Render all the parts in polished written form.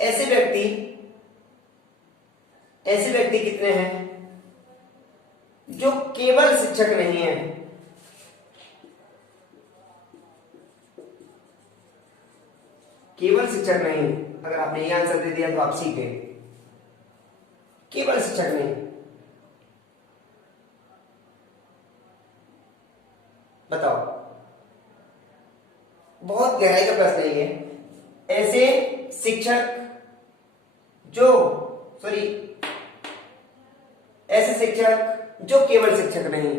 ऐसे व्यक्ति कितने हैं जो केवल शिक्षक नहीं है? केवल शिक्षक नहीं। अगर आपने ये आंसर दे दिया तो आप सीख गए। केवल शिक्षक नहीं। बताओ, बहुत गहराई का प्रश्न है ये। ऐसे शिक्षक ऐसे शिक्षक जो केवल शिक्षक नहीं।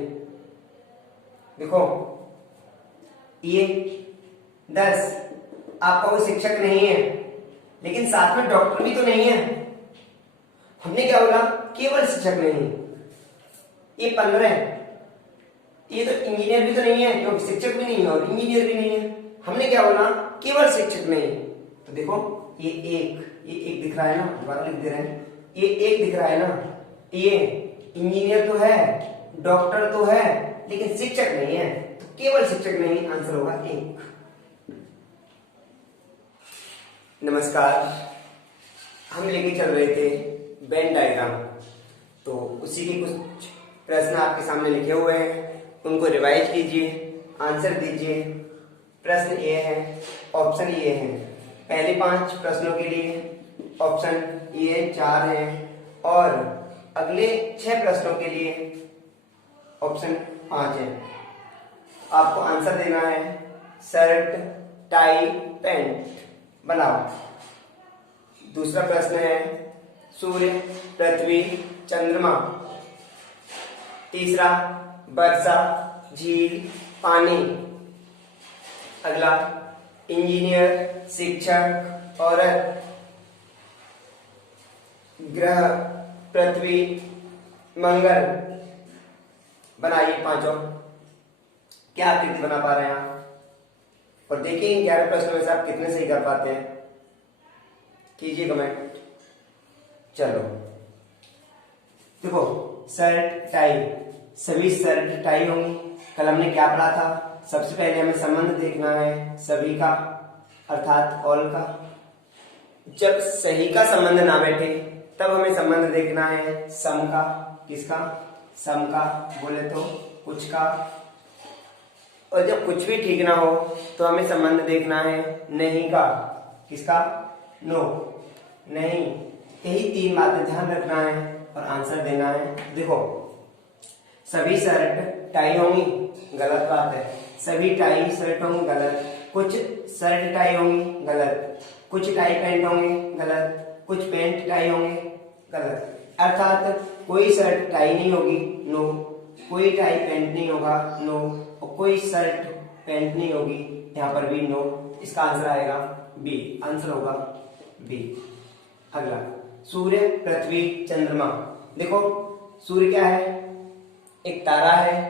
देखो, ये 10 आपका कोई शिक्षक नहीं है, लेकिन साथ में डॉक्टर भी तो नहीं है। हमने क्या बोला? केवल शिक्षक नहीं। ये 15, ये तो इंजीनियर भी तो नहीं है, क्योंकि शिक्षक भी नहीं है और इंजीनियर भी नहीं है। हमने क्या बोला? केवल शिक्षक नहीं। तो देखो, ये एक दिख रहा है ना, दोबारा लिख दे रहे हैं। ये एक दिख रहा है ना, ये इंजीनियर तो है, डॉक्टर तो है, लेकिन शिक्षक नहीं है। तो केवल शिक्षक नहीं, आंसर होगा 1। नमस्कार, हम लेके चल रहे थे वेन डायग्राम, तो उसी के कुछ प्रश्न आपके सामने लिखे हुए हैं, उनको रिवाइज कीजिए, आंसर दीजिए। प्रश्न ये है, ऑप्शन ये है। पहले 5 प्रश्नों के लिए ऑप्शन ये 4 है और अगले 6 प्रश्नों के लिए ऑप्शन 5 है। आपको आंसर देना है शर्ट, टाई, पैंट बनाओ। दूसरा प्रश्न है सूर्य, पृथ्वी, चंद्रमा। तीसरा वर्षा, झील, पानी। अगला इंजीनियर, शिक्षक, औरत, ग्रह, पृथ्वी, मंगल। बनाइए पांचों। क्या आकृति बना पा रहे हैं आप? और देखिए 11 प्रश्नों में से आप कितने सही कर पाते हैं। कीजिए कमेंट। चलो देखो, शर्ट, टाई, सभी शर्ट टाई होंगी। कल हमने क्या पढ़ा था? सबसे पहले हमें संबंध देखना है सभी का, अर्थात ऑल का। जब सही का संबंध ना बैठे तब हमें संबंध देखना है सम का। किसका? सम का, बोले तो कुछ का। और जब कुछ भी ठीक ना हो तो हमें संबंध देखना है नहीं का। किसका? नो, नहीं। यही 3 बातें ध्यान रखना है और आंसर देना है। देखो, सभी शर्ट टाई होंगी, गलत बात है। सभी टाई शर्ट होंगी, गलत। कुछ शर्ट टाई होंगी, गलत। कुछ टाई पैंट होंगे, गलत। कुछ पैंट टाई होंगे, गलत। अर्थात कोई शर्ट टाई नहीं होगी, नो। कोई टाई पैंट नहीं होगा, नो। और कोई शर्ट पैंट नहीं होगी, यहाँ पर भी नो। इसका आंसर आएगा बी। आंसर होगा बी। अगला सूर्य, पृथ्वी, चंद्रमा। देखो, सूर्य क्या है? एक तारा है।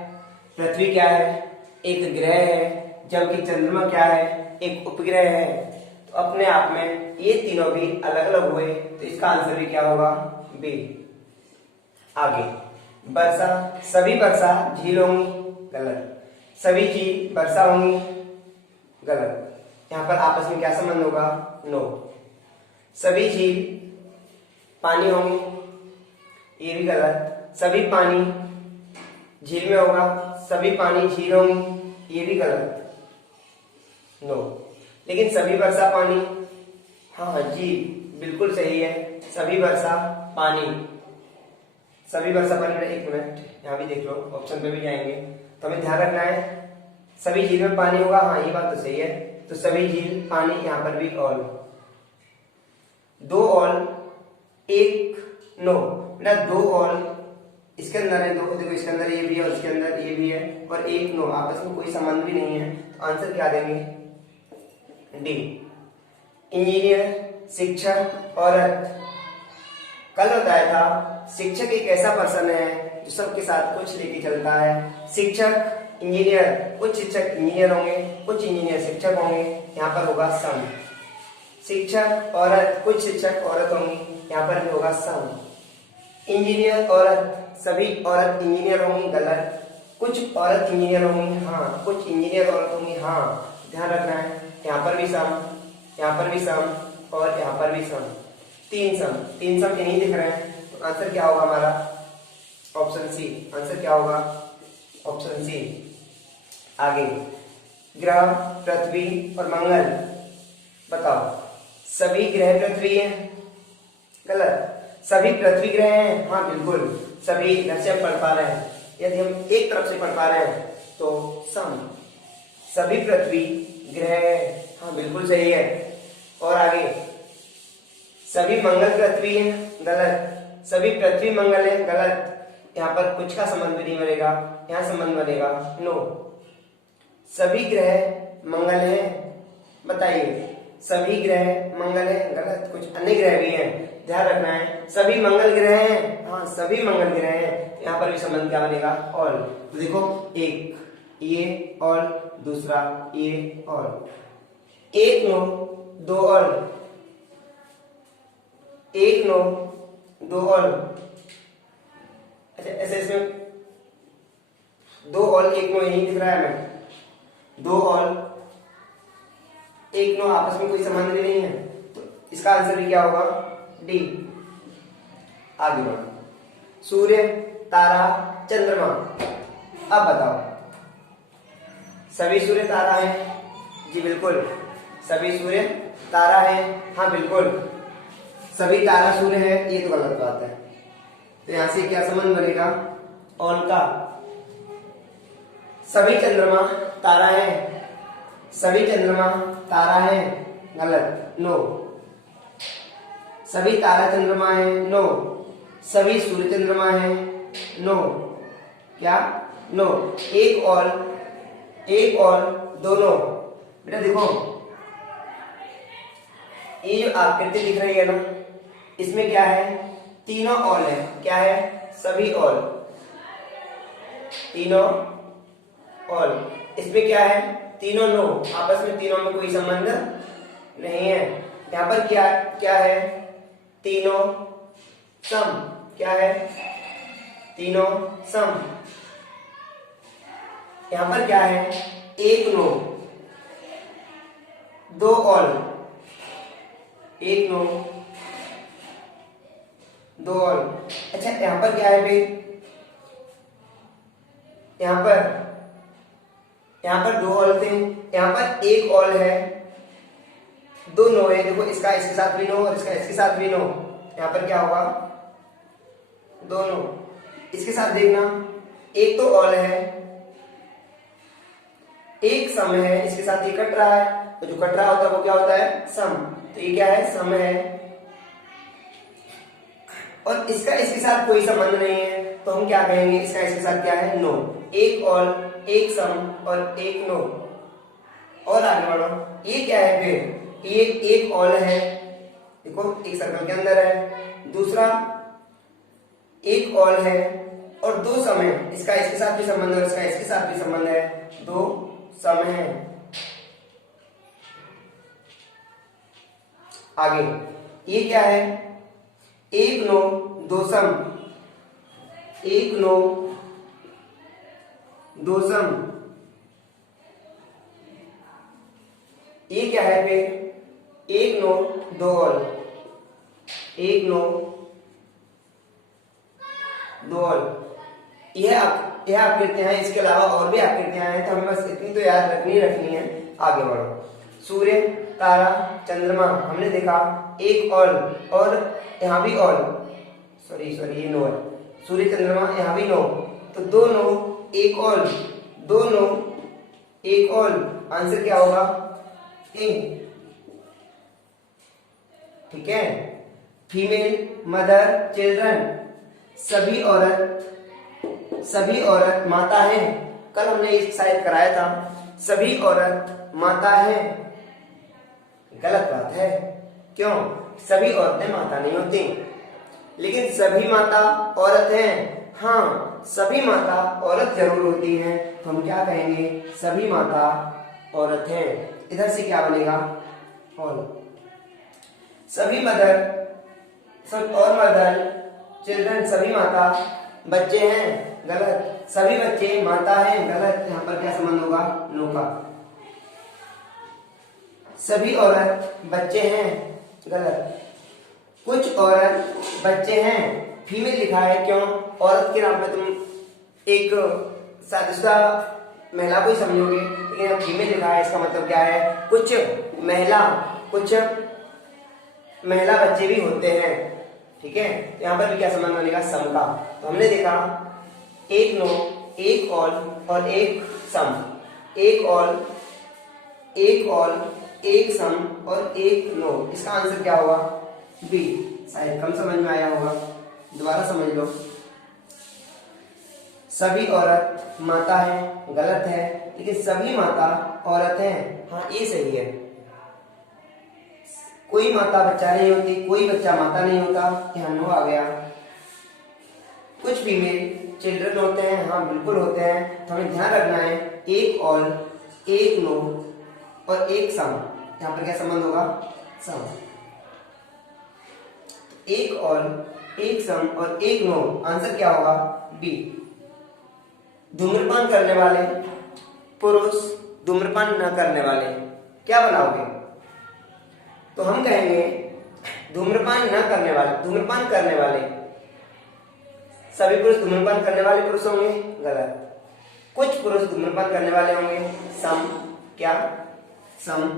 पृथ्वी क्या है? एक ग्रह है। जबकि चंद्रमा क्या है? एक उपग्रह है। तो अपने आप में ये तीनों भी अलग अलग हुए, तो इसका आंसर भी क्या होगा? बी। आगे वर्षा, सभी वर्षा झील होंगी, गलत। सभी झील वर्षा होंगी, गलत। यहाँ पर आपस में क्या संबंध होगा? नो। सभी झील पानी होंगी, ये भी गलत। सभी पानी झील में होगा, सभी पानी झील होंगी, ये भी गलत। नो। लेकिन सभी वर्षा पानी, हाँ जी, बिल्कुल सही है। सभी वर्षा पानी, सभी वर्षा पानी। एक मिनट, यहाँ भी देख लो, ऑप्शन पे भी जाएंगे तो हमें ध्यान रखना है सभी झील में पानी होगा। हाँ, ये बात तो सही है। तो सभी झील पानी, यहाँ पर भी ऑल। 2 ऑल, 1 नो ना। 2 ऑल इसके अंदर है, 2 देखो, इसके अंदर ये भी है और इसके अंदर ये भी है, और 1 नो। आपस में कोई संबंध भी नहीं है, तो आंसर क्या देंगे? डी। इंजीनियर, शिक्षक, औरत। कल बताया था शिक्षक एक ऐसा पर्सन है जो सबके साथ कुछ लेके चलता है। शिक्षक, इंजीनियर, कुछ शिक्षक इंजीनियर होंगे, कुछ इंजीनियर शिक्षक होंगे, यहाँ पर होगा सम। शिक्षक, औरत, कुछ शिक्षक औरत होंगी, यहाँ पर भी होगा सम। इंजीनियर, औरत, सभी औरत इंजीनियर होंगी, गलत। कुछ औरत इंजीनियर होंगी, हाँ। कुछ इंजीनियर औरत होंगी, हाँ। ध्यान रखना है, यहाँ पर भी सम, यहाँ पर भी सम, और यहाँ पर भी सम, तीन सम यहीं दिख रहे हैं, तो आंसर क्या होगा हमारा? Option C. आंसर क्या होगा? Option C. आगे, ग्रह पृथ्वी और मंगल, बताओ सभी ग्रह पृथ्वी हैं? गलत। सभी पृथ्वी ग्रह हैं? हाँ बिल्कुल, सभी इधर से हम पढ़ पा रहे हैं। यदि हम एक तरफ से पढ़ पा रहे हैं तो सम, सभी पृथ्वी ग्रह है, हाँ बिल्कुल सही है। और आगे, सभी मंगल पृथ्वी है? गलत। सभी पृथ्वी मंगल है? गलत। यहाँ पर कुछ का संबंध भी नहीं बनेगा, यहाँ संबंध बनेगा नो। सभी ग्रह मंगल है? बताइए, सभी ग्रह मंगल है? गलत। कुछ अन्य ग्रह भी हैं, ध्यान रखना है। सभी मंगल ग्रह हैं? हाँ सभी मंगल ग्रह हैं। यहाँ पर भी संबंध क्या बनेगा? ऑल। देखो, एक ये ऑल, दूसरा ये ऑल, एक नो दो ऑल, एक नो दो ऑल। अच्छा, ऐसे इसमें दो ऑल एक नो यही दिख रहा है हमें, दो ऑल एक नो, आपस में कोई संबंध भी नहीं है, तो इसका आंसर भी क्या होगा? डी। आगे बढ़ो, सूर्य, तारा, चंद्रमा। अब बताओ, सभी सूर्य तारा है? जी बिल्कुल, सभी सूर्य तारा है, हाँ बिल्कुल। सभी तारा सूर्य है, ये तो गलत बात है। तो यहां से क्या संबंध बनेगा? ऑल का। सभी चंद्रमा तारा है? सभी चंद्रमा तारा है? गलत, नो। सभी तारा चंद्रमा है? नो। सभी सूर्य चंद्रमा है? नो। क्या? नो। एक और दोनों। बेटा देखो, ये जो आकृति दिख रही है ना, इसमें क्या है? तीनों ऑल है। क्या है? सभी ऑल, तीनों ऑल। इसमें क्या है? तीनों नो, आपस में तीनों में कोई संबंध नहीं है। यहाँ पर क्या क्या है? तीनों सम। क्या है? तीनों सम। यहाँ पर क्या है? एक नो दो ऑल, एक नो दो ऑल। अच्छा, यहाँ पर क्या है फिर? यहाँ पर दो ऑल थे, यहाँ पर एक ऑल है, दो नो है। देखो, इसका इसके साथ भी नो और इसका इसके साथ भी नो। यहाँ पर क्या होगा? दो नो। इसके साथ देखना, एक तो ऑल है, एक सम है, इसके साथ ये कट रहा है, तो जो कट रहा होता है वो क्या होता है? सम। तो ये क्या है? सम है। और इसका इसके साथ कोई संबंध नहीं है, तो हम क्या कहेंगे? इसका इसके साथ क्या है? नो। एक ऑल, एक सम और एक नो। और आगे बढ़ो, ये क्या है फिर? ये एक ऑल है, देखो एक सर्कल के अंदर है, दूसरा एक ऑल है और दो सम है। इसका इसके साथ भी संबंध है और इसका इसके साथ भी संबंध है, दो सम है। आगे, ये क्या है? एक नो दो सम, एक नो दो सम। ये क्या है फिर? एक नो दो ऑल, एक नो दो ऑल। यह आकृतियां हैं, इसके अलावा और भी आकृतियां हैं, तो हमें बस इतनी तो याद रखनी है। आगे बढ़ो, सूर्य, तारा, चंद्रमा, हमने देखा एक ऑल और यहाँ भी ऑल, सॉरी ये नो है। सूर्य चंद्रमा यहाँ भी नो, तो दो नो एक ऑल, दो नो एक ऑल। आंसर क्या होगा? ए। ठीक है। फीमेल, मदर, चिल्ड्रन, सभी औरत माता है। कल हमने इस शायद कराया था, सभी औरत माता है। गलत बात है। क्यों? सभी औरतें माता नहीं होती, लेकिन सभी माता औरत हैं। हाँ, सभी माता औरत जरूर होती हैं, तो हम क्या कहेंगे? सभी माता औरत हैं। इधर से क्या बनेगा? ऑल। सभी मदर और मदर, चिल्ड्रन, सभी माता बच्चे हैं। गलत। सभी बच्चे माता हैं। गलत। यहाँ पर क्या संबंध होगा? नो का। सभी औरत बच्चे हैं, गलत। कुछ औरत बच्चे हैं, फीमेल लिखा है, क्यों? औरत के नाम पे तुम एक शादीशुदा महिला को ही समझोगे, लेकिन अब फीमेल लिखा है, इसका मतलब क्या है? कुछ महिला बच्चे भी होते हैं, ठीक है। तो यहाँ पर भी क्या संबंध बनेगा? सम का। तो हमने देखा एक नो, एक ऑल और एक सम, एक ऑल, एक सम और एक नो। इसका आंसर क्या होगा? बी। शायद कम समझ में आया होगा, दोबारा समझ लो। सभी औरत माता है, गलत है, लेकिन सभी माता औरत है, हाँ ये सही है। कोई माता बच्चा नहीं होती, कोई बच्चा माता नहीं होता, यहाँ नो आ गया। कुछ फीमेल चिल्ड्रन होते हैं, हाँ बिल्कुल होते हैं। तो हमें ध्यान रखना है एक ऑल, एक नो और एक सम। यहाँ पर क्या संबंध होगा? सम। एक ऑल, एक सम और एक नो, आंसर क्या होगा? बी। धूम्रपान करने वाले पुरुष, धूम्रपान न करने वाले, क्या बनाओगे? तो हम कहेंगे धूम्रपान न करने वाले, धूम्रपान करने वाले। सभी पुरुष धूम्रपान करने वाले पुरुष होंगे, गलत। कुछ पुरुष धूम्रपान करने वाले होंगे, सम। क्या? सम।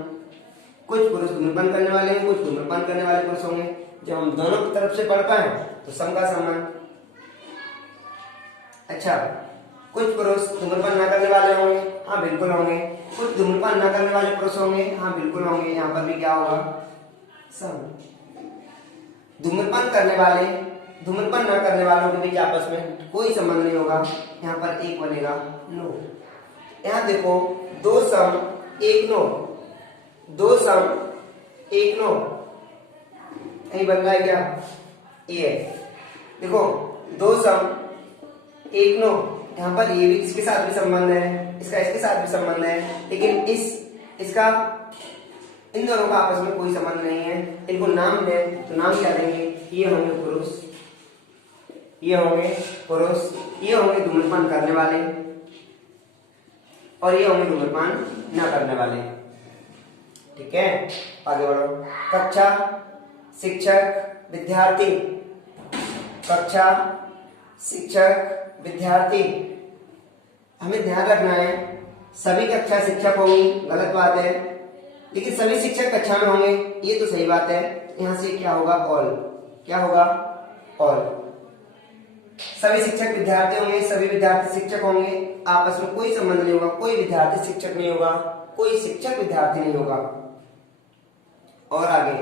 कुछ पुरुष धूम्रपान करने वाले हैं, कुछ धूम्रपान करने वाले पुरुष होंगे। जब हम दोनों की तरफ से पढ़ पाए तो सम का संबंध। अच्छा, कुछ पुरुष धूम्रपान न करने वाले होंगे, हाँ बिल्कुल होंगे। कुछ धूम्रपान न करने वाले पुरुष होंगे, हाँ बिल्कुल होंगे। यहाँ पर भी क्या होगा? सम। धूम्रपान करने वाले, धूम्रपान न करने वालों के बीच आपस में कोई संबंध नहीं होगा, यहाँ पर एक बनेगा नो। यहाँ देखो, दो सम एक नो, दो सम एक नो, यही बन रहा है क्या? ये देखो, दो सम एक नो, यहाँ पर ये भी इसके साथ भी संबंध है, इसका इसके साथ भी संबंध है, लेकिन इसका इन दोनों का आपस में कोई संबंध नहीं है। इनको नाम दें तो नाम क्या देंगे? ये होंगे पुरुष, ये होंगे पुरुष, ये होंगे धूम्रपान करने वाले और ये होंगे धूम्रपान न करने वाले, ठीक है। आगे बढ़ो। कक्षा, शिक्षक, विद्यार्थी, कक्षा, शिक्षक, विद्यार्थी। हमें ध्यान रखना है सभी कक्षा शिक्षक होंगी, गलत बात है, लेकिन सभी शिक्षक कक्षा में होंगे, ये तो सही बात है। यहां से क्या होगा? ऑल। क्या होगा? ऑल। सभी शिक्षक विद्यार्थी होंगे, सभी विद्यार्थी शिक्षक होंगे, आपस में कोई संबंध नहीं होगा, कोई विद्यार्थी शिक्षक नहीं होगा, कोई शिक्षक विद्यार्थी नहीं होगा। और आगे,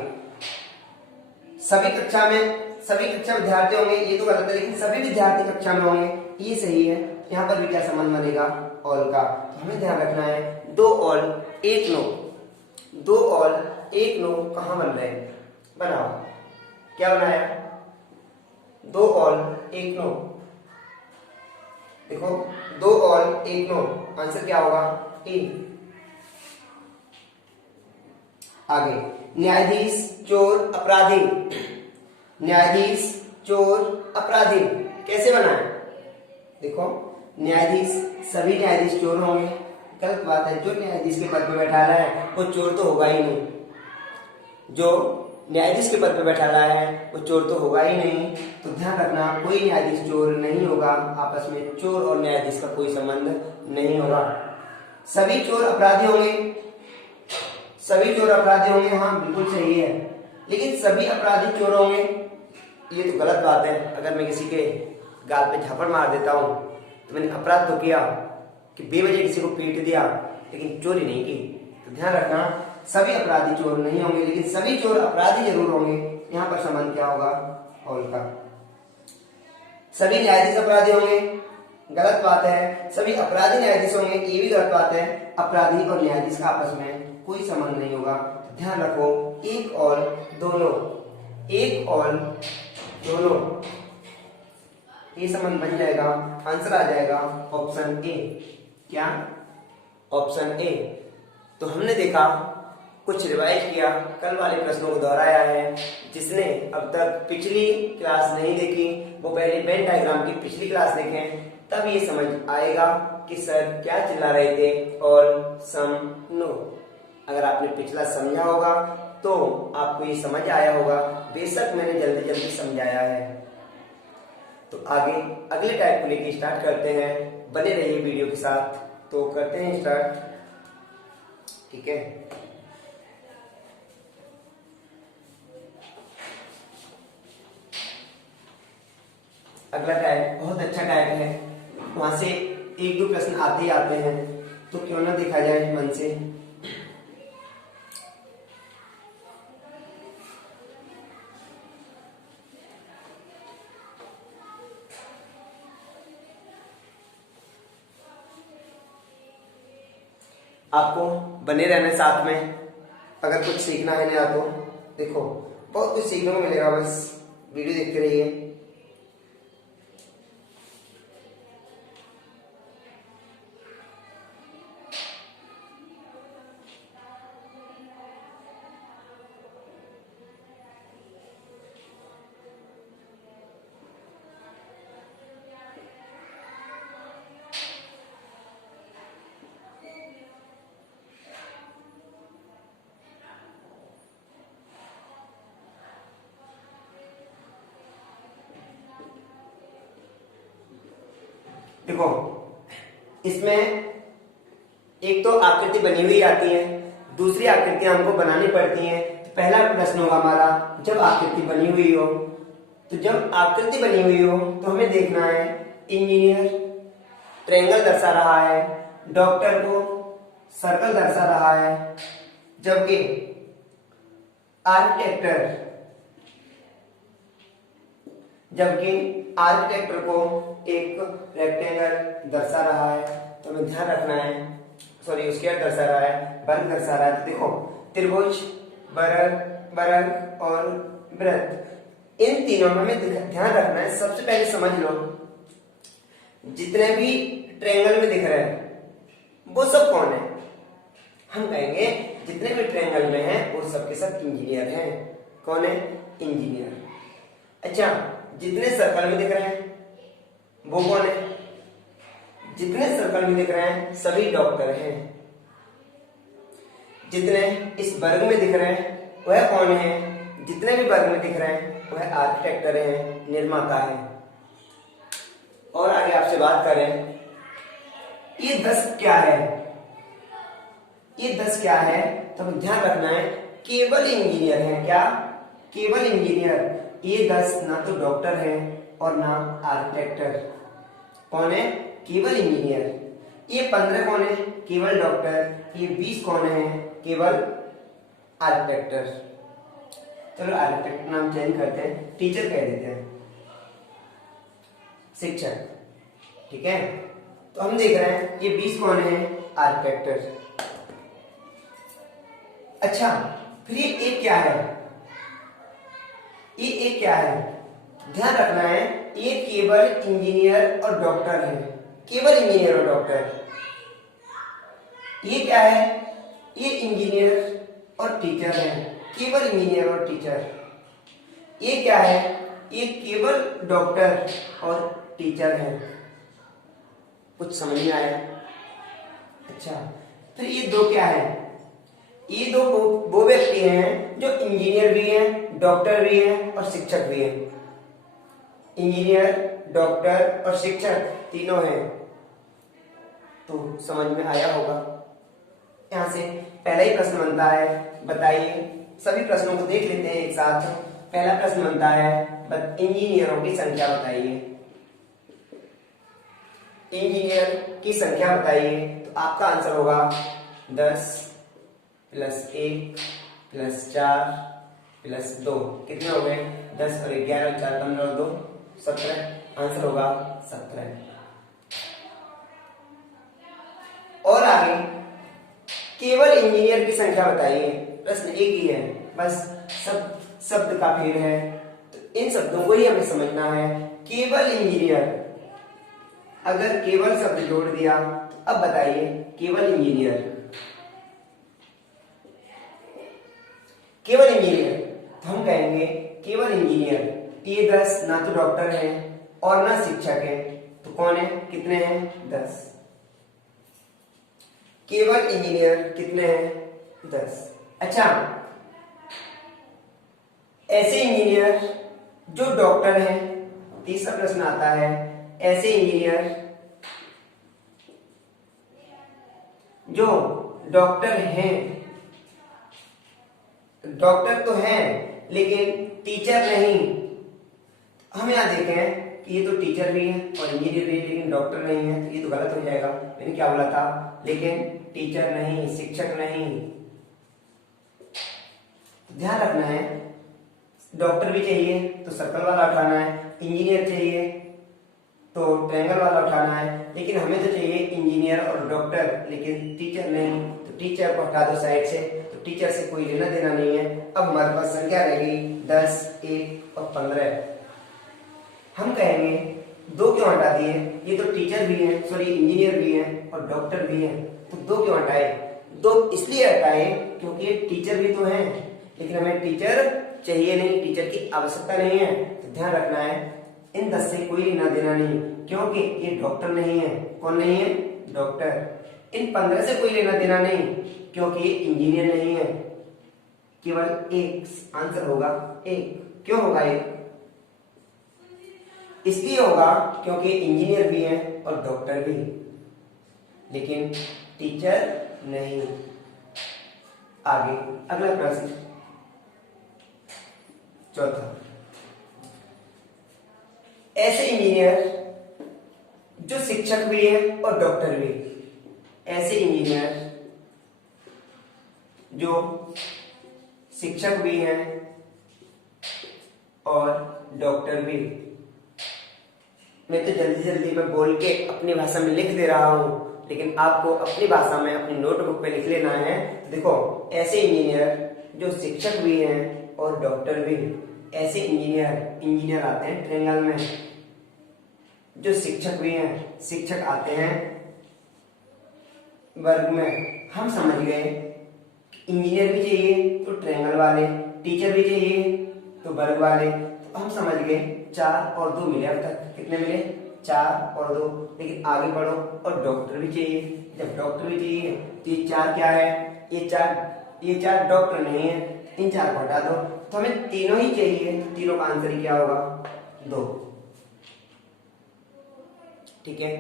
सभी कक्षा विद्यार्थी होंगे, ये तो गलत है, लेकिन सभी विद्यार्थी कक्षा में होंगे, ये सही है। यहाँ पर भी क्या संबंध बनेगा? ऑल का। तो हमें ध्यान रखना है दो ऑल एक नो, दो ऑल एक नो कहाँ बन रहे हैं? बनाओ। क्या बनाया? दो ऑल एक नो। देखो, दो ऑल एक नो, आंसर क्या होगा? ए। आगे, न्यायाधीश, चोर, अपराधी। न्यायाधीश, चोर, अपराधी कैसे बनाए? देखो, न्यायाधीश, सभी न्यायाधीश चोर होंगे, गलत बात है। जो न्यायाधीश के पद पे बैठा रहा है वो चोर तो होगा ही नहीं। जो न्यायाधीश के पद पे बैठा रहा है वो चोर तो होगा ही नहीं। तो ध्यान रखना, कोई न्यायाधीश चोर नहीं होगा, आपस में चोर और न्यायाधीश का कोई संबंध नहीं होगा। सभी चोर अपराधी होंगे, सभी चोर अपराधी होंगे, हाँ बिल्कुल सही है, लेकिन सभी अपराधी चोर होंगे, ये तो गलत बात है। अगर मैं किसी के गाल पे झापड़ मार देता हूँ तो मैंने अपराध तो किया कि बेवजह किसी को पीट दिया, लेकिन चोरी नहीं की। तो ध्यान रखना, सभी अपराधी चोर नहीं होंगे, लेकिन सभी चोर अपराधी जरूर होंगे। यहाँ पर संबंध क्या होगा? ऑल का। सभी न्यायाधीश अपराधी होंगे, गलत बात है। सभी अपराधी न्यायाधीश होंगे, ये भी गलत बात है। अपराधी और न्यायाधीश का आपस में कोई संबंध नहीं होगा। तो ध्यान रखो, एक और दोनों, एक और दोनों, ये संबंध बन जाएगा। आंसर आ जाएगा ऑप्शन ए। क्या? Option A. तो हमने देखा, कुछ रिवाइज किया, कल वाले प्रश्नों को दोहराया है। जिसने अब तक पिछली क्लास नहीं देखी वो पहले वेन डायग्राम की पिछली क्लास देखें, तब ये समझ आएगा कि सर क्या चिल्ला रहे थे। ऑल, सम, नो। अगर आपने पिछला समझा होगा तो आपको ये समझ आया होगा, बेशक मैंने जल्दी जल्दी समझाया है। तो आगे अगले टाइप को लेके स्टार्ट करते हैं, बने रहिए वीडियो के साथ। तो करते हैं स्टार्ट, ठीक है। अगला टाइप बहुत अच्छा टाइप है, वहां से एक दो प्रश्न आते ही आते हैं, तो क्यों ना देखा जाए मन से। आपको बने रहना साथ में, अगर कुछ सीखना है नया तो देखो बहुत कुछ सीखने को मिलेगा, बस वीडियो देखते रहिए। देखो इसमें एक तो आकृति बनी हुई आती है, दूसरी आकृतियां हमको बनानी पड़ती हैं। तो पहला प्रश्न होगा हमारा, जब आकृति बनी हुई हो, तो जब आकृति बनी हुई हो तो हमें देखना है इंजीनियर ट्रायंगल दर्शा रहा है, डॉक्टर को सर्कल दर्शा रहा है, जबकि आर्किटेक्टर को एक रेक्टेंगल दर्शा रहा है। तो हमें ध्यान रखना है, सॉरी स्क्वायर दर्शा रहा है, वर्ग दर्शा रहा है। तो देखो त्रिभुज, वर्ग और वृत्त, इन तीनों में हमें ध्यान रखना है। सबसे पहले समझ लो, जितने भी ट्रायंगल में दिख रहे हैं वो सब कौन है? हम कहेंगे जितने भी ट्रायंगल में हैं वो सब के सब इंजीनियर हैं। कौन है? इंजीनियर। अच्छा, जितने सर्कल में दिख रहे हैं वो कौन है? जितने सर्कल में दिख रहे हैं सभी डॉक्टर हैं। जितने इस वर्ग में दिख रहे हैं वह कौन है? जितने भी वर्ग में दिख रहे हैं वह आर्किटेक्टर हैं, निर्माता है। और आगे आपसे बात करें, ये 10 क्या है? ये 10 क्या है? तो हमें ध्यान रखना है केवल इंजीनियर है। क्या? केवल इंजीनियर। ये 10 ना तो डॉक्टर है और ना आर्किटेक्टर। कौन है? केवल इंजीनियर। ये 15 कौन है? केवल डॉक्टर। ये 20 कौन है? केवल आर्किटेक्टर। चलो आर्किटेक्ट नाम चेंज करते हैं, टीचर कह देते हैं, शिक्षक, ठीक है। तो हम देख रहे हैं ये 20 कौन है? आर्किटेक्टर। अच्छा, फिर ये एक क्या है? ये एक क्या है? ध्यान रखना है ये केवल इंजीनियर और डॉक्टर है। केवल इंजीनियर और डॉक्टर। ये क्या है? ये इंजीनियर और टीचर है। केवल इंजीनियर और टीचर। ये क्या है? ये केवल डॉक्टर और टीचर है। कुछ समझ में आया? अच्छा, फिर ये दो क्या है? ये दो वो व्यक्ति हैं जो इंजीनियर भी हैं, डॉक्टर भी हैं और शिक्षक भी हैं। इंजीनियर, डॉक्टर और शिक्षक तीनों हैं। तो समझ में आया होगा। यहां से पहला ही प्रश्न बनता है, बताइए। सभी प्रश्नों को देख लेते हैं एक साथ। पहला प्रश्न बनता है, इंजीनियरों की संख्या बताइए। इंजीनियर की संख्या बताइए। तो आपका आंसर होगा 10 + 1 + 4 + 2। कितने हो गए? 10 और 11 और 4 15 और 2 17। आंसर होगा 17। और आगे केवल इंजीनियर की संख्या बताइए। प्रश्न एक ही है, बस सब शब्द का फेर है, तो इन शब्दों को ही हमें समझना है। केवल इंजीनियर, अगर केवल शब्द जोड़ दिया तो अब बताइए केवल इंजीनियर। केवल इंजीनियर, तो हम कहेंगे केवल इंजीनियर। ये 10 ना तो डॉक्टर है और ना शिक्षक है, तो कौन है? कितने हैं? 10। केवल इंजीनियर कितने हैं? 10। अच्छा, ऐसे इंजीनियर जो डॉक्टर हैं, तीसरा प्रश्न आता है, ऐसे इंजीनियर जो डॉक्टर हैं, डॉक्टर तो हैं लेकिन टीचर नहीं। हम यहां देखें कि ये तो टीचर भी है और इंजीनियर भी है लेकिन डॉक्टर नहीं है, तो ये तो गलत हो जाएगा। मैंने क्या बोला था, लेकिन टीचर नहीं, शिक्षक नहीं। ध्यान रखना है, डॉक्टर भी चाहिए तो सर्कल वाला उठाना है, इंजीनियर चाहिए तो ट्रायंगल वाला उठाना है, लेकिन हमें तो चाहिए इंजीनियर और डॉक्टर, लेकिन टीचर नहीं। तो टीचर को हटा दो साइड से, तो टीचर से कोई लेना देना नहीं है। अब हमारे पास संख्या रहेगी 10, 1 और 15। हम कहेंगे दो क्यों हटा दिए, ये तो टीचर भी है, सॉरी इंजीनियर भी है और डॉक्टर भी है, तो दो क्यों हटाए? दो इसलिए हटाए क्योंकि टीचर भी तो है, लेकिन हमें टीचर चाहिए नहीं, टीचर की आवश्यकता नहीं है। तो ध्यान रखना है, इन 10 से कोई लेना देना नहीं, क्योंकि ये डॉक्टर नहीं है। कौन नहीं है? डॉक्टर। इन 15 से कोई लेना देना नहीं, क्योंकि ये इंजीनियर नहीं है। केवल एक आंसर होगा, एक। क्यों होगा एक? इसलिए होगा क्योंकि इंजीनियर भी है और डॉक्टर भी, लेकिन टीचर नहीं। आगे अगला प्रश्न, चौथा, ऐसे इंजीनियर जो शिक्षक भी है और डॉक्टर भी। ऐसे इंजीनियर जो शिक्षक भी हैं और डॉक्टर भी। मैं तो जल्दी जल्दी में बोल के अपनी भाषा में लिख दे रहा हूं, लेकिन आपको अपनी भाषा में अपनी नोटबुक पे लिख लेना है। देखो, ऐसे इंजीनियर जो शिक्षक भी हैं और डॉक्टर भी। ऐसे इंजीनियर आते हैं ट्रायंगल में, जो शिक्षक भी हैं, शिक्षक आते हैं वर्ग में। हम समझ गए, इंजीनियर भी चाहिए तो ट्रायंगल वाले, टीचर भी चाहिए तो वर्ग वाले। तो हम समझ गए 4 और 2 मिले। अब तक कितने मिले? 4 और 2। लेकिन आगे बढ़ो, और डॉक्टर भी चाहिए। जब डॉक्टर भी चाहिए तो ये 4 क्या है? ये चार डॉक्टर नहीं है, इन 4 को हटा दो, तो हमें तीनों ही चाहिए। तीनों का आंसर क्या होगा? 2। ठीक है,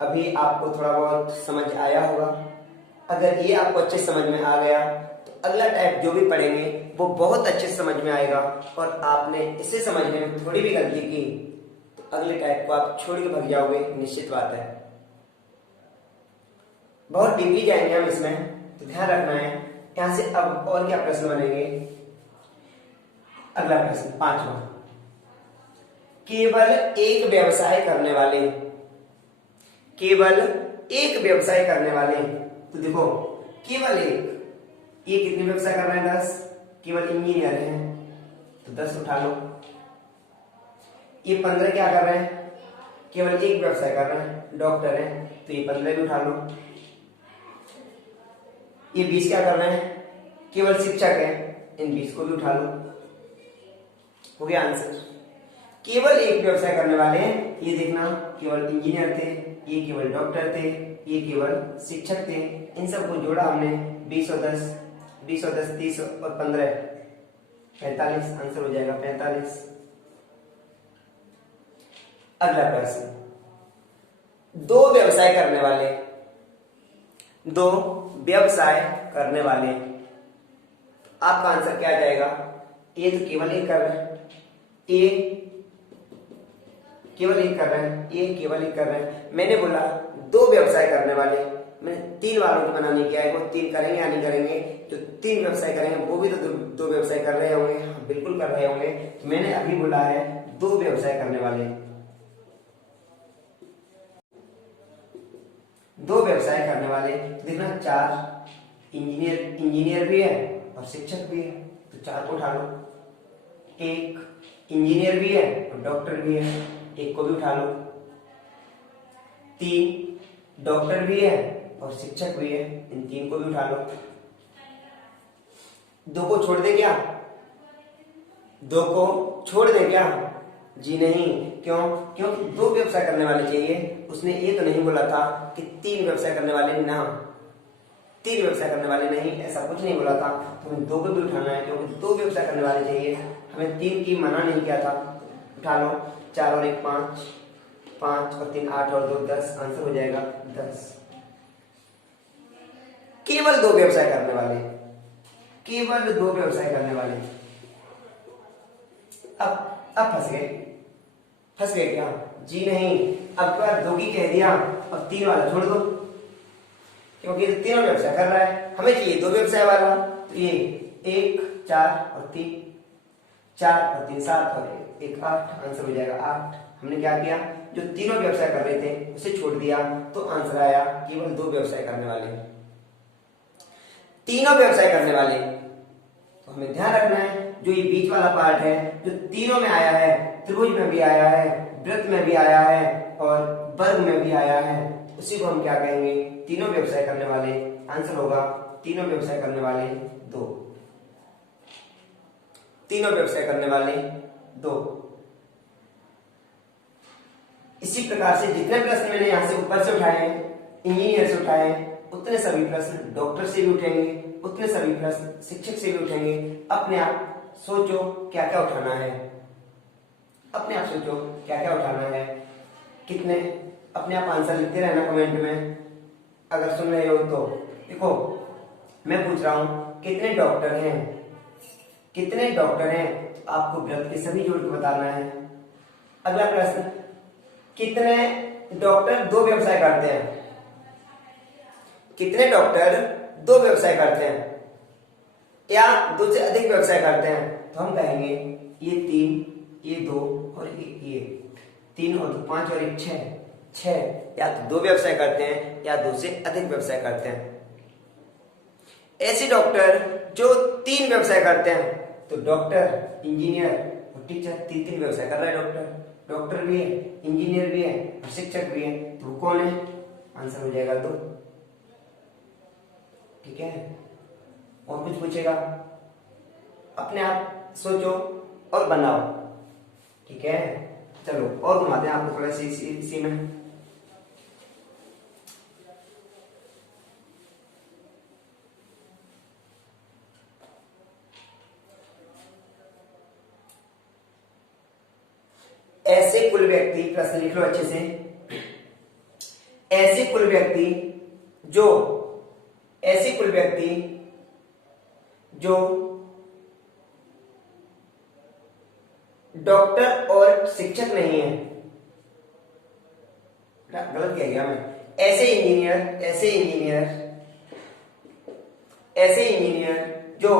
अभी आपको थोड़ा बहुत समझ आया होगा। अगर ये आपको अच्छे समझ में आ गया तो अगला टाइप जो भी पढ़ेंगे वो बहुत अच्छे समझ में आएगा। और आपने इसे समझने में थोड़ी भी गलती की तो अगले टाइप को आप छोड़ के भाग जाओगे, निश्चित बात है। बहुत डीपली जाएंगे हम इसमें, तो ध्यान रखना है। यहां से अब और क्या प्रश्न बनेंगे? अगला प्रश्न 5वां, केवल एक व्यवसाय करने वाले। केवल एक व्यवसाय करने वाले। तो देखो, केवल एक, ये कितने व्यवसाय कर रहे हैं? 10। केवल इंजीनियर हैं तो 10 उठा लो। ये 15 क्या कर रहे हैं? केवल एक व्यवसाय कर रहे हैं, डॉक्टर हैं, तो ये 15 भी उठा लो। ये 20 क्या कर रहे हैं? केवल शिक्षक हैं, इन 20 को भी उठा लो। हो गया आंसर। केवल एक व्यवसाय करने वाले हैं, ये देखना, केवल इंजीनियर थे, ये केवल डॉक्टर थे, ये केवल शिक्षक थे। इन सबको जोड़ा हमने, 20 और 10, 30 और 15, 45। आंसर हो जाएगा 45। अगला प्रश्न, दो व्यवसाय करने वाले। दो व्यवसाय करने वाले, आपका आंसर क्या आ जाएगा? ये तो केवल एक कर रहे हैं, ये केवल एक कर रहे हैं, ये केवल एक कर रहे हैं। मैंने बोला दो व्यवसाय करने वाले, मैंने 3 वालों की मना नहीं किया है। वो 3 करेंगे या नहीं करेंगे? जो 3 व्यवसाय करेंगे वो भी तो दो व्यवसाय कर रहे होंगे। हाँ, बिल्कुल कर रहे होंगे। तो मैंने अभी बोला है 2 व्यवसाय करने वाले। 2 व्यवसाय करने वाले, देखना 4 इंजीनियर भी है और शिक्षक भी है, तो 4 को उठा लो। 1 इंजीनियर भी है और डॉक्टर भी है, 1 को भी उठा लो। 3 डॉक्टर भी है और शिक्षक भी है, इन 3 को भी उठा लो। 2 को छोड़ दे क्या? 2 को छोड़ दे क्या? जी नहीं। क्यों? क्योंकि 2 व्यवसाय करने वाले चाहिए। उसने ये तो नहीं बोला था कि 3 व्यवसाय करने वाले ना। तीन व्यवसाय करने वाले नहीं, ऐसा कुछ नहीं बोला था। तो हमें दो को भी उठाना है क्योंकि दो व्यवसाय करने वाले चाहिए, हमें तीन की मना नहीं किया था। उठा लो, 4 और 1 5, 5 और 3 8 और 2 10, आंसर हो जाएगा 10। केवल दो व्यवसाय करने वाले, केवल दो व्यवसाय करने वाले। अब फंस गए क्या? जी नहीं, अब तो यार दो की कह दिया, अब तीन वाला छोड़ दो क्योंकि तीनों व्यवसाय कर रहा है, हमें चाहिए दो व्यवसाय वाला। तो ये 1 4 और 3, 4 और 3 7 और 1 8, आंसर हो जाएगा 8। हमने क्या किया, जो तीनों व्यवसाय कर रहे थे उसे छोड़ दिया, तो आंसर आया केवल दो व्यवसाय करने वाले। तीनों व्यवसाय करने वाले, तो हमें ध्यान रखना है जो ये बीच वाला पार्ट है, जो तीनों में आया है, त्रिभुज में भी आया है, वृत्त में भी आया है और वर्ग में भी आया है, उसी को हम क्या कहेंगे, तीनों व्यवसाय करने वाले। आंसर होगा तीनों व्यवसाय करने वाले दो, तीनों व्यवसाय करने वाले दो। इसी प्रकार से जितने प्रश्न मैंने यहां से ऊपर से उठाए हैं, इंजीनियर से उठाए हैं, उतने सभी प्रश्न डॉक्टर से भी उठेंगे, उतने सभी प्रश्न शिक्षक से भी उठेंगे। अपने आप सोचो क्या क्या उठाना है, अपने आप सोचो क्या क्या उठाना है, कितने, अपने आप आंसर लिखते रहना कमेंट में अगर सुन रहे हो तो। देखो मैं पूछ रहा हूं कितने डॉक्टर हैं, कितने डॉक्टर हैं, तो आपको वृत्त के सभी जोड़ के बताना है। अगला प्रश्न, कितने डॉक्टर दो व्यवसाय करते हैं, कितने डॉक्टर दो व्यवसाय करते हैं या दो से अधिक व्यवसाय करते हैं, तो हम कहेंगे ये 3, ये 2 और ये 3 और 2 5 और 1 6, या तो दो व्यवसाय करते हैं या दो से अधिक व्यवसाय करते हैं। ऐसे डॉक्टर जो 3 व्यवसाय करते हैं, तो डॉक्टर, इंजीनियर और टीचर, 3 व्यवसाय कर रहा है। डॉक्टर भी है, इंजीनियर भी है और शिक्षक भी है, तो वो कौन है, आंसर हो जाएगा 2। ठीक है, और कुछ पूछेगा, अपने आप सोचो और बनाओ। ठीक है, चलो और घुमाते हैं आपको थोड़ा सी इसी में। ऐसे कुल व्यक्ति, प्रश्न लिख लो अच्छे से, ऐसे कुल व्यक्ति जो डॉक्टर और शिक्षक नहीं है, गलत कह गया मैं, ऐसे इंजीनियर जो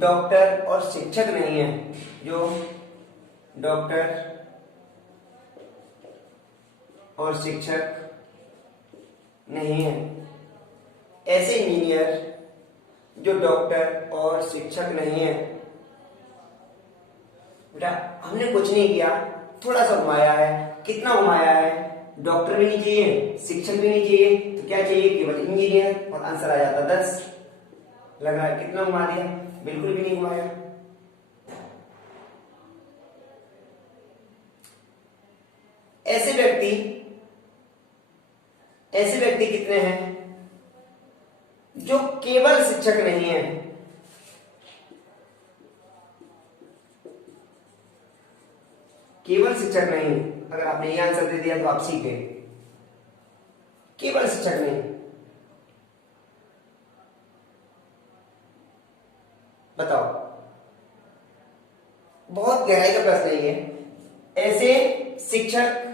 डॉक्टर और शिक्षक नहीं है, जो डॉक्टर और शिक्षक नहीं है, ऐसे इंजीनियर जो डॉक्टर और शिक्षक नहीं है। बेटा हमने कुछ नहीं किया, थोड़ा सा घुमाया है, कितना घुमाया है, डॉक्टर भी नहीं चाहिए, शिक्षक भी नहीं चाहिए, तो क्या चाहिए, केवल इंजीनियर, और आंसर आ जाता 10। लग रहा है कितना घुमा दिया, बिल्कुल भी नहीं घुमाया। ऐसे व्यक्ति कितने हैं जो केवल शिक्षक नहीं है, केवल शिक्षक नहीं। अगर आपने ये आंसर दे दिया तो आप सीख गए, केवल शिक्षक नहीं। बताओ, बहुत गहराई का प्रश्न है ये। ऐसे शिक्षक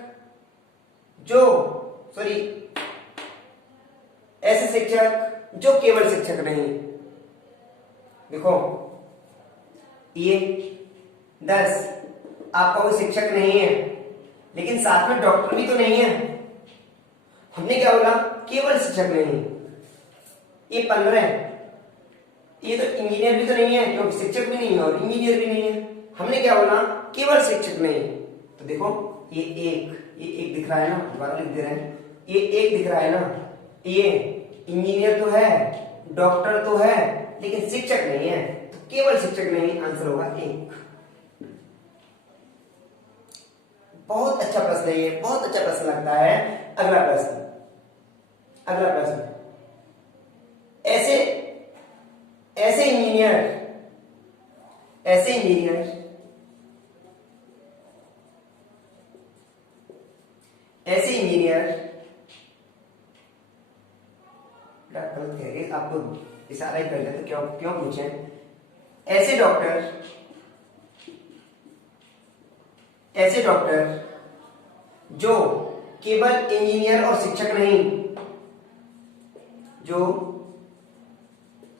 जो केवल शिक्षक नहीं। देखो ये 10, आपका कोई शिक्षक नहीं है लेकिन साथ में डॉक्टर भी तो नहीं है, हमने क्या बोला, केवल शिक्षक नहीं। ये 15, ये तो इंजीनियर भी तो नहीं है क्योंकि शिक्षक भी नहीं है और इंजीनियर भी नहीं है, हमने क्या बोला, केवल शिक्षक नहीं। तो देखो ये एक दिख रहा है ना, दोबारा लिख दे रहे हैं, ये एक दिख रहा है ना, ये इंजीनियर तो है, डॉक्टर तो है, लेकिन शिक्षक नहीं है, तो केवल शिक्षक नहीं, आंसर होगा 1। बहुत अच्छा प्रश्न है ये, बहुत अच्छा प्रश्न लगता है। अगला प्रश्न, ऐसे ऐसे इंजीनियर ऐसे इंजीनियर ऐसे इंजीनियर गलत कह गए, आपको इशारा ही कर दिया तो क्यों क्यों पूछे। ऐसे डॉक्टर जो केवल इंजीनियर और शिक्षक नहीं, जो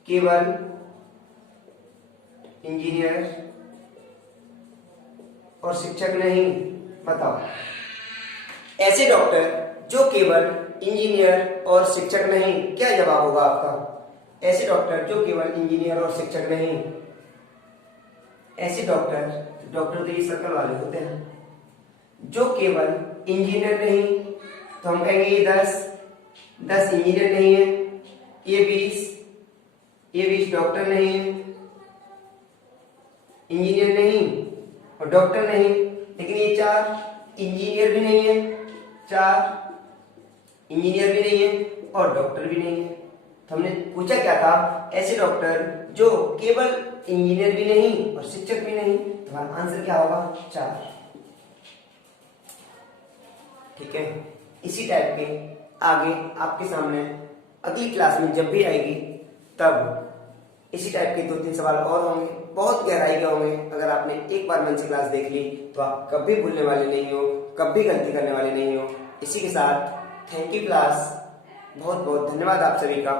केवल इंजीनियर और शिक्षक नहीं, बताओ। ऐसे डॉक्टर जो केवल इंजीनियर और शिक्षक नहीं, क्या जवाब होगा आपका। ऐसे डॉक्टर जो केवल इंजीनियर और शिक्षक नहीं, ऐसे डॉक्टर तो ये सर्कल वाले होते हैं, जो केवल इंजीनियर नहीं, तो हम कहेंगे ये 10 इंजीनियर नहीं है, ये 20 डॉक्टर नहीं है, इंजीनियर नहीं और डॉक्टर नहीं, लेकिन ये 4 इंजीनियर भी नहीं है, 4 इंजीनियर भी नहीं है और डॉक्टर भी नहीं है। तो हमने पूछा क्या था, ऐसे डॉक्टर जो केवल इंजीनियर भी नहीं और शिक्षक भी नहीं, तो हमारा आंसर क्या होगा 4। ठीक है, इसी टाइप के आगे आपके सामने अगली क्लास में जब भी आएगी तब इसी टाइप के 2-3 सवाल और होंगे, बहुत गहराई के होंगे। अगर आपने एक बार मन से क्लास देख ली तो आप कभी भूलने वाले नहीं हो, कभी गलती करने वाले नहीं हो। इसी के साथ थैंक यू क्लास, बहुत बहुत धन्यवाद आप सभी का।